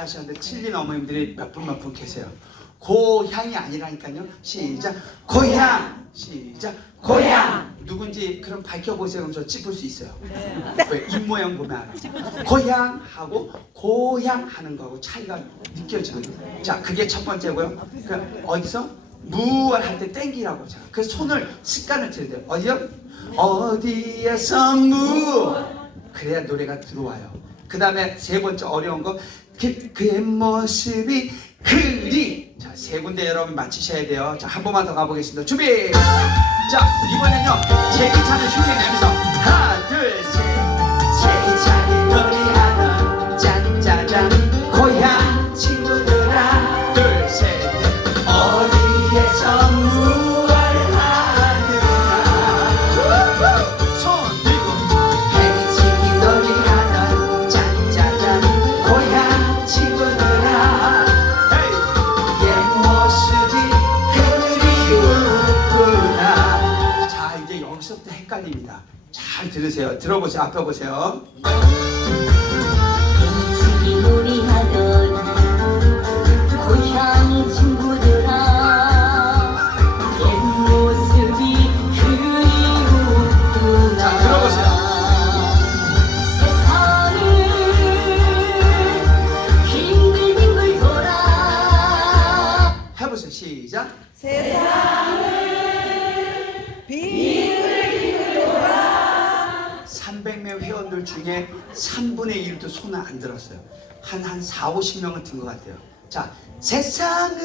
잘하셨는데 틀린 어머님들이 몇 분 몇 분 계세요 고향이 아니라니까요. 시작. 고향. 시작. 고향. 누군지 그럼 밝혀보세요. 그럼 저 찝을 수 있어요. 왜 입모양 보면 알아 고향하고 고향 하는 거하고 차이가 느껴지거든요. 자 그게 첫 번째고요. 그 어디서? 무얼 할 때 땡기라고 자 그래서 손을 습관을 들여야 돼요. 어디요? 어디에서 무? 그래야 노래가 들어와요. 그 다음에 세 번째 어려운 거. 그, 그의 모습이 그리 자 세 군데 여러분 맞히셔야 돼요. 자 한 번만 더 가보겠습니다. 준비. 자 이번엔요 제기 차는 흉내 내면서 하나 잘 들으세요. 들어보세요. 앞에 보세요. 해치기 놀이하던 고향 친구들아 옛 모습이 그리웠구나. 자, 들어보세요. 세상을 빙 300명 회원들 중에 3분의 1도 손을 안 들었어요. 한, 한 4, 50명은 든 것 같아요. 자, 세상을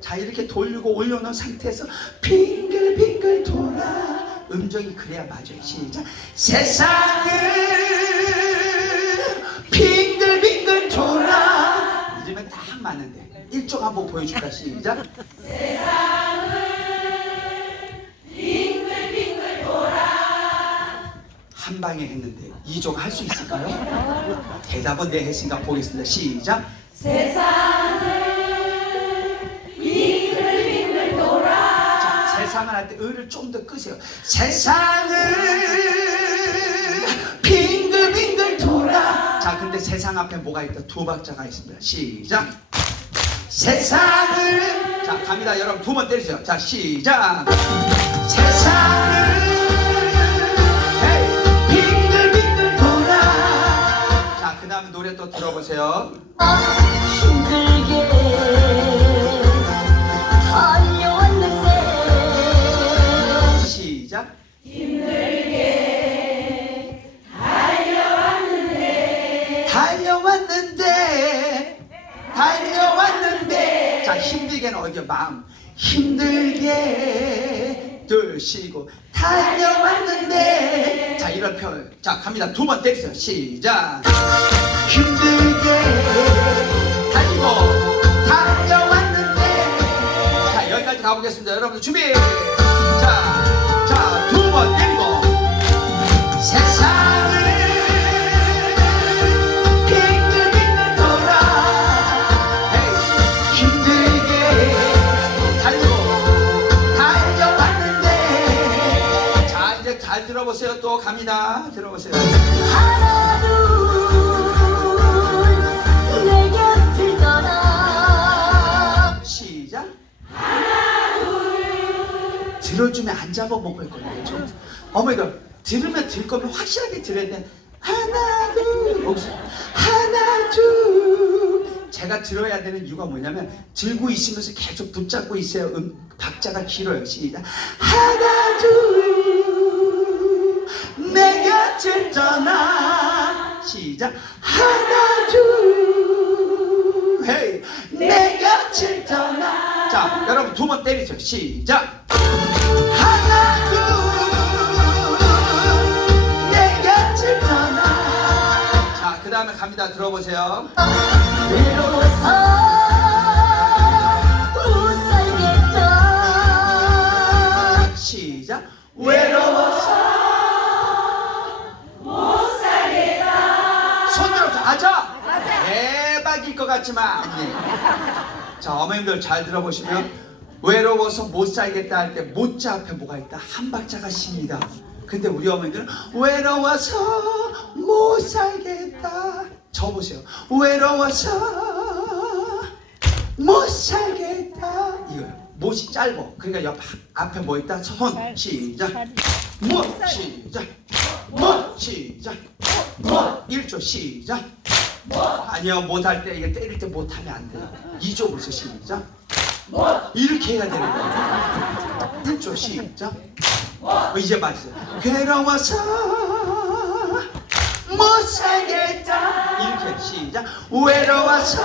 자, 이렇게 돌리고 올려놓은 상태에서 빙글빙글 돌아. 음정이 그래야 맞아요. 시작. 세상을 빙글빙글 돌아. 이러면 딱 맞는데. 1쪽 한번 보여줄까? 시작. 한 방에 했는데 이쪽 할수 있을까요? 대답은 네 했으니까 보겠습니다. 시작. 자, 세상을 할 때 을을 좀 더 끄세요. 세상을 빙글빙글 돌아. 자, 근데 세상 앞에 뭐가 있다? 두 박자가 있습니다. 시작. 세상을 자 갑니다 여러분 두 번 때리세요 자 시작 세상을 또 들어보세요. 힘들게 달려왔는데. 시작. 달려왔는데. 달려왔는데. 자 힘들게는 어디요 마음. 힘들게 둘 쉬고 달려왔는데. 자 이런 표현. 자 갑니다. 두번 때리세요. 시작 힘들게 달리고 달려왔는데. 자 여기까지 가보겠습니다. 여러분들 준비. 자자두 번 때리고. 세상을 빙글빙글 돌아 헤이, 힘들게 달리고 달려왔는데. 자 이제 잘 들어보세요. 또 갑니다. 들어보세요 시작 들어주면 안 잡아먹고 했거든요 좀. 어머니들 들으면 들 거면 확실하게 들어야 돼 하나 둘 하나 둘. 제가 들어야 되는 이유가 뭐냐면 들고 있으면서 계속 붙잡고 있어야 음, 박자가 길어요. 시작. 하나 둘 내 곁을 떠나. 시작. 하나 둘. 헤이. 내 곁을 떠나 자, 여러분 두 번 때리죠. 시작. 예, 그 갑니다. 들어보세요. 외로워서 시작. 외로워서 못 살겠다. 손들어 가자. 대박일 것 같지만. 자 어머님들 잘 들어보시면 외로워서 못 살겠다 할 때 못자 앞에 뭐가 있다 한 박자가 씁니다. 근데 우리 어머니들은 외로워서 못 살겠다. 저 보세요. 외로워서 못 살겠다. 이거요. 못이 짧어. 그러니까 옆 앞에 뭐 있다? 손 시작. 못 시작. 못 시작. 못 1조 시작. 아니요 못할 때 이게 때릴 때 못하면 안 돼요. 2조부터 시작. 이렇게 해야 되는 거예요. 1조 시작. 어, 이제 맞으세요. 괴로워서 못 살겠다. 이렇게 시작. 외로워서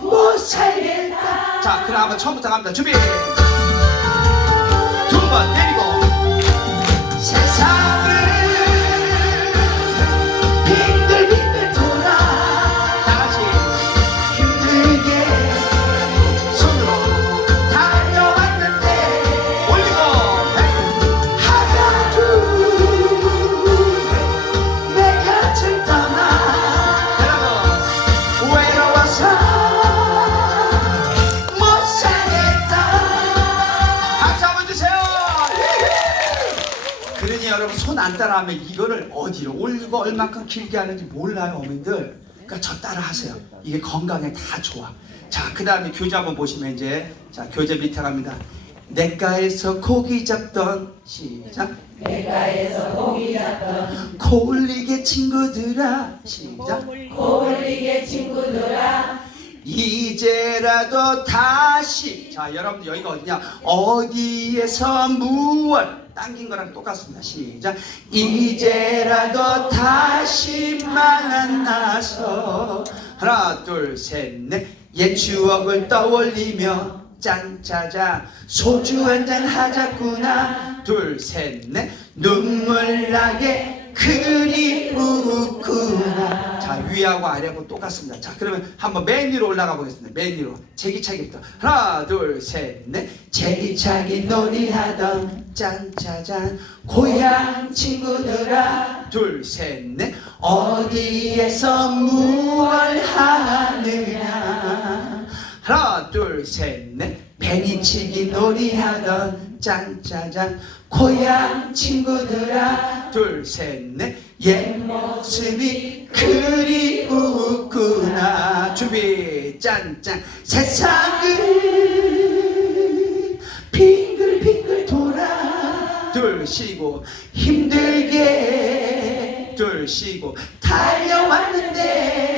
못 살겠다. 자, 그럼 한번 처음부터 갑니다. 준비. 두번 내리고 세상 여러분 손 안 따라하면 이거를 어디로 올리고 얼마큼 길게 하는지 몰라요 어머님들. 그러니까 저 따라 하세요. 이게 건강에 다 좋아. 자그 다음에 교재 한번 보시면 이제 자 교재 밑에 갑니다. 내가에서 고기 잡던 시작. 내가에서 고기 잡던. 코올리게 친구들아 시작. 고울리게 친구들아. 이제라도 다시. 자 여러분 여기가 어디냐? 어디에서 무얼 당긴 거랑 똑같습니다. 시작. 이제라도 다시 만나서 하나 둘셋넷. 옛 추억을 떠올리며 짠짜잔 소주 한 잔 하자꾸나. 둘 셋 넷. 눈물 나게 자 위하고 아래하고 똑같습니다. 자 그러면 한번 맨 위로 올라가 보겠습니다. 맨 위로. 제기차기부터. 하나 둘 셋 넷. 제기차기 놀이하던 짠짜잔. 고향 친구들아. 둘 셋 넷. 어디에서 무얼 하느냐. 하나 둘 셋넷. 팽이치기 놀이하던 짠짜잔 고향 친구들아 둘 셋 넷. 옛 모습이 그리웠구나. 준비 짠짠. 세상을 빙글빙글 돌아. 둘 쉬고. 힘들게 둘 쉬고. 달려왔는데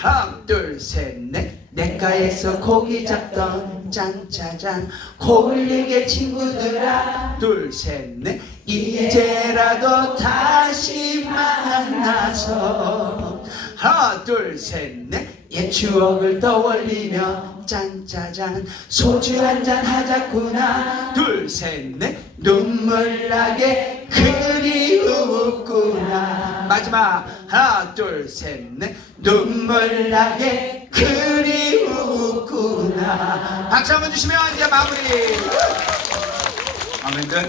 하나 둘셋넷. 내가에서 고기 잡던 짠짜잔 고울리게 친구들아. 둘셋넷. 이제라도 다시 만나서. 하나 둘셋넷 옛 추억을 떠올리며 짠짜잔 소주 한잔 하자꾸나. 둘 셋 넷. 눈물 나게 그리웠구나. 마지막. 하나 둘 셋 넷. 눈물 나게 그리웠구나. 박수 한번 주시면 이제 마무리. 아멘들